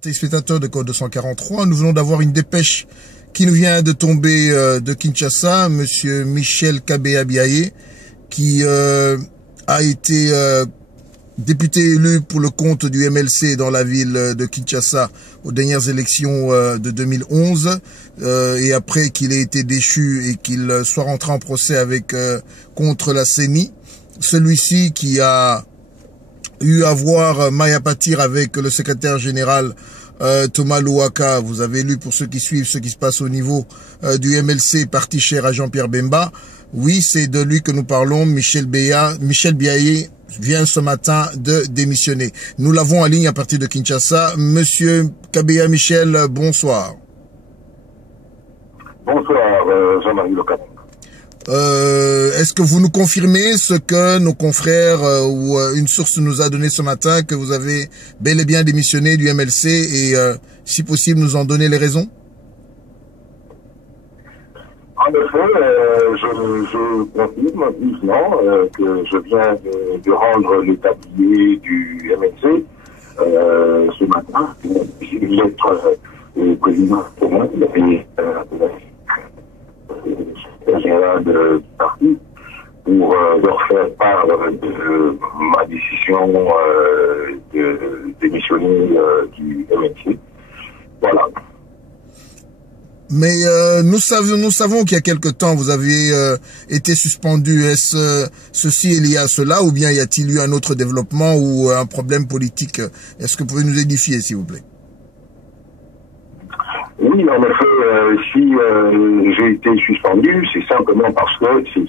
Téléspectateurs de Code 243, nous venons d'avoir une dépêche qui nous vient de tomber de Kinshasa, monsieur Michel Kabea-Biaye, qui a été député élu pour le compte du MLC dans la ville de Kinshasa aux dernières élections de 2011, et après qu'il ait été déchu et qu'il soit rentré en procès avec contre la CENI, celui-ci qui a eu à voir Maya Patir avec le secrétaire général Thomas Louaka. Vous avez lu, pour ceux qui suivent ce qui se passe au niveau du MLC, parti cher à Jean-Pierre Bemba. Oui, c'est de lui que nous parlons. Michel Biaye vient ce matin de démissionner. Nous l'avons en ligne à partir de Kinshasa. Monsieur Kabea Michel, bonsoir. Bonsoir, Jean-Marie Locat. Est-ce que vous nous confirmez ce que nos confrères ou une source nous a donné ce matin, que vous avez bel et bien démissionné du MLC et si possible nous en donner les raisons? En effet, je confirme vivement que je viens de rendre le tablier du MLC ce matin. J'ai une lettre au président et général de parti pour leur faire part de ma décision de démissionner du MLC. Voilà. Mais nous savons qu'il y a quelque temps vous avez été suspendu. Est-ce ceci est lié à cela, ou bien y a-t-il eu un autre développement ou un problème politique? Est-ce que vous pouvez nous édifier, s'il vous plaît? Oui, en effet, si j'ai été suspendu, c'est simplement parce que c'est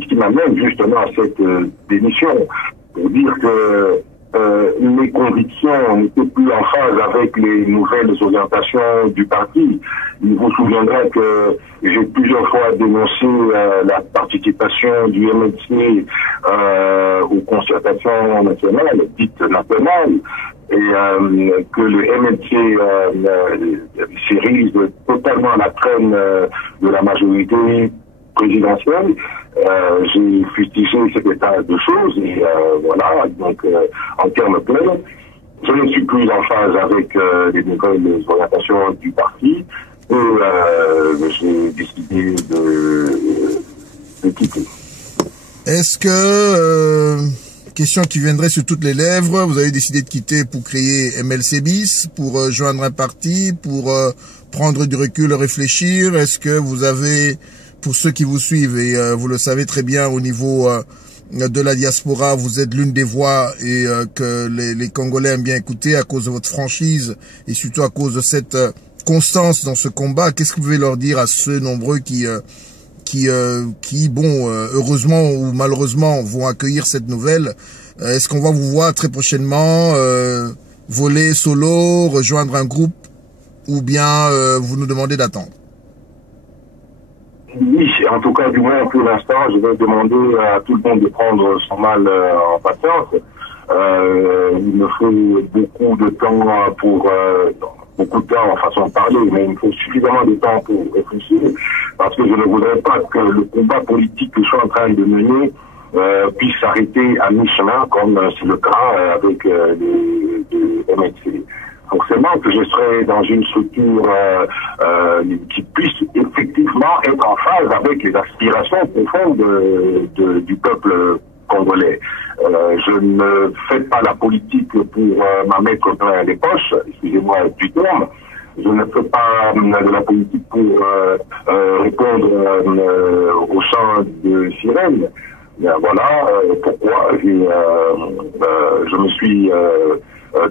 ce qui m'amène justement à cette démission, pour dire que mes convictions n'étaient plus en phase avec les nouvelles orientations du parti. Il vous souviendra que j'ai plusieurs fois dénoncé la participation du MLC aux concertations nationales, dites nationales, et que le MLC s'érise totalement à la traîne de la majorité présidentielle. J'ai fustigé cet état de choses et voilà, donc en termes pleins, je ne suis plus en phase avec les nouvelles orientations du parti et j'ai décidé de quitter. Est-ce que, question qui viendrait sur toutes les lèvres, vous avez décidé de quitter pour créer MLC bis, pour joindre un parti, pour prendre du recul, réfléchir? Est-ce que vous avez, pour ceux qui vous suivent, et vous le savez très bien au niveau de la diaspora, vous êtes l'une des voix et que les Congolais aiment bien écouter à cause de votre franchise et surtout à cause de cette constance dans ce combat. Qu'est-ce que vous pouvez leur dire à ceux nombreux qui bon, heureusement ou malheureusement, vont accueillir cette nouvelle? Est-ce qu'on va vous voir très prochainement voler solo, rejoindre un groupe, ou bien vous nous demandez d'attendre? Oui, en tout cas, du moins pour l'instant, je vais demander à tout le monde de prendre son mal en patience. Il me faut beaucoup de temps pour beaucoup de temps en façon de parler, mais il me faut suffisamment de temps pour réfléchir, parce que je ne voudrais pas que le combat politique que je suis en train de mener puisse s'arrêter à mi-chemin, comme c'est le cas avec les MLC. Forcément que je serai dans une structure qui puisse effectivement être en phase avec les aspirations profondes du peuple congolais. Je ne fais pas la politique pour m'en mettre plein les poches, excusez-moi du terme. Je ne fais pas de la politique pour répondre au chant de sirène. Voilà pourquoi je me suis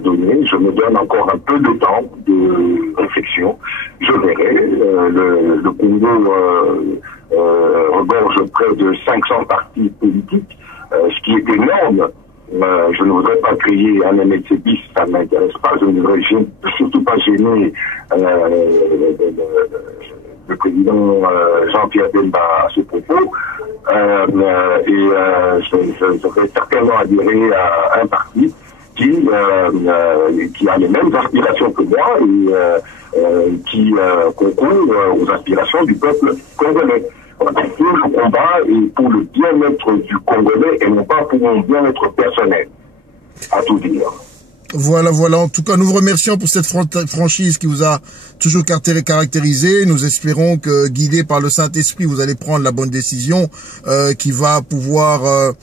donné, je me donne encore un peu de temps de réflexion. Je verrai. Le Congo regorge près de 500 partis politiques, ce qui est énorme. Je ne voudrais pas créer un MLC bis, ça ne m'intéresse pas. Je ne voudrais surtout pas gêner le président Jean-Pierre Bemba à ce propos. Je vais certainement adhérer à un parti qui a les mêmes aspirations que moi et qui concourt aux aspirations du peuple congolais. Pour le combat et pour le bien-être du Congolais et non pas pour mon bien-être personnel, à tout dire. Voilà, voilà. En tout cas, nous vous remercions pour cette franchise qui vous a toujours caractérisé. Nous espérons que, guidé par le Saint-Esprit, vous allez prendre la bonne décision qui va pouvoir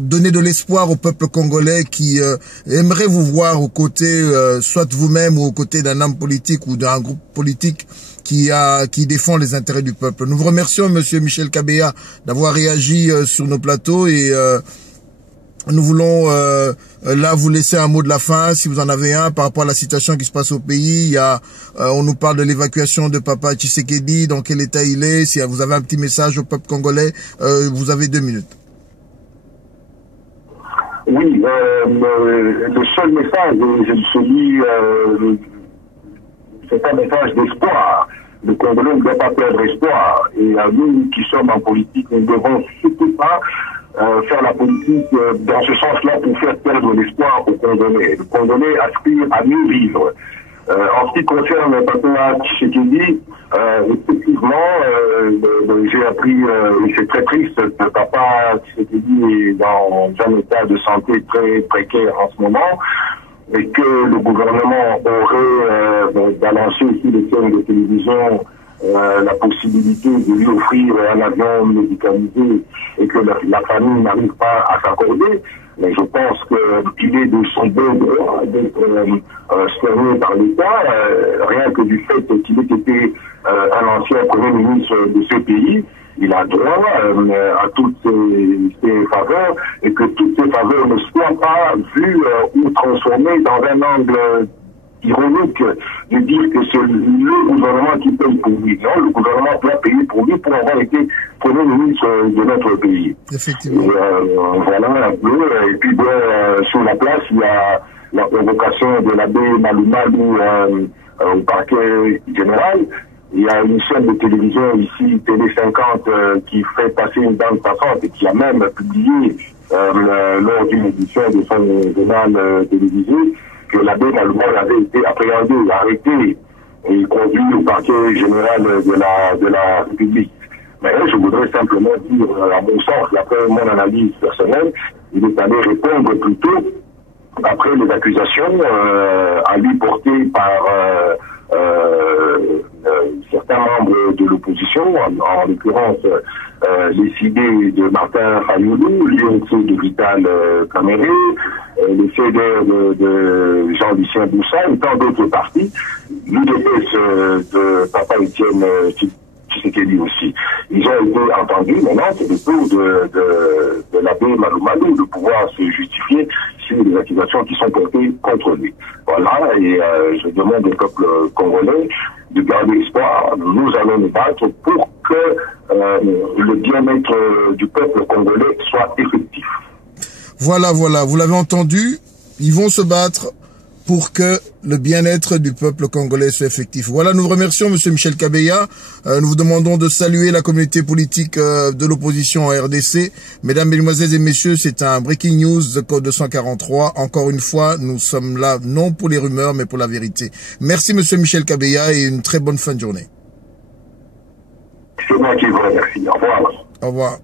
donner de l'espoir au peuple congolais qui aimerait vous voir aux côtés, soit vous-même ou aux côtés d'un homme politique ou d'un groupe politique qui défend les intérêts du peuple. Nous vous remercions, Monsieur Michel Kabeya, d'avoir réagi sur nos plateaux et nous voulons là vous laisser un mot de la fin, si vous en avez un, par rapport à la situation qui se passe au pays. Il y a, on nous parle de l'évacuation de Papa Tshisekedi, dans quel état il est. Si vous avez un petit message au peuple congolais, vous avez 2 minutes. Oui, le seul message, c'est un message d'espoir. Le Congolais ne doit pas perdre espoir. Et nous qui sommes en politique, nous ne devons surtout pas faire la politique dans ce sens-là pour faire perdre l'espoir aux Congolais. Le Congolais aspire à mieux vivre. En ce qui concerne Papa Tshisekedi, effectivement, j'ai appris, et c'est très triste, que Papa Tshisekedi est dans un état de santé très précaire en ce moment, et que le gouvernement aurait balancé aussi les chaînes de télévision la possibilité de lui offrir un avion médicalisé et que la famille n'arrive pas à s'accorder. Mais je pense qu'il est de son bon droit d'être soigné par l'État, rien que du fait qu'il ait été un ancien Premier ministre de ce pays. Il a droit à toutes ces faveurs et que toutes ces faveurs ne soient pas vues ou transformées dans un angle ironique de dire que c'est le gouvernement qui paye pour lui. Non, le gouvernement doit payer pour lui pour avoir été Premier ministre de notre pays. Effectivement. Et, voilà un peu. Et puis sur la place, il y a la convocation de l'abbé Malumalu au parquet général. Il y a une chaîne de télévision ici, Télé 50, qui fait passer une bande passante et qui a même publié lors d'une édition de son journal télévisé que l'abbé Malumalu avait été appréhendé, arrêté et conduit au parquet général de la République. Mais je voudrais simplement dire, à mon sens, d'après mon analyse personnelle, il est allé répondre plutôt après les accusations à lui portées par certains membres de l'opposition, en l'occurrence les CD de Martin Fayoulou, l'UNC de Vital Kamere, les CDR de Jean-Lucien Boussa et tant d'autres partis, l'UDPS de Papa Étienne Tshisekedi aussi. Ils ont été entendus. Maintenant, c'est le tour de l'abbé Malumalu de pouvoir se justifier sur les accusations qui sont portées contre lui. Voilà, et je demande au peuple congolais de garder espoir. Nous allons nous battre pour que le bien-être du peuple congolais soit effectif. Voilà, voilà, vous l'avez entendu, ils vont se battre pour que le bien-être du peuple congolais soit effectif. Voilà, nous vous remercions, Monsieur Michel Kabeya. Nous vous demandons de saluer la communauté politique de l'opposition en RDC. Mesdames, Mesdemoiselles et Messieurs, c'est un breaking news de Code 243. Encore une fois, nous sommes là non pour les rumeurs, mais pour la vérité. Merci, Monsieur Michel Kabeya, et une très bonne fin de journée. C'est moi qui vous remercie. Au revoir. Au revoir.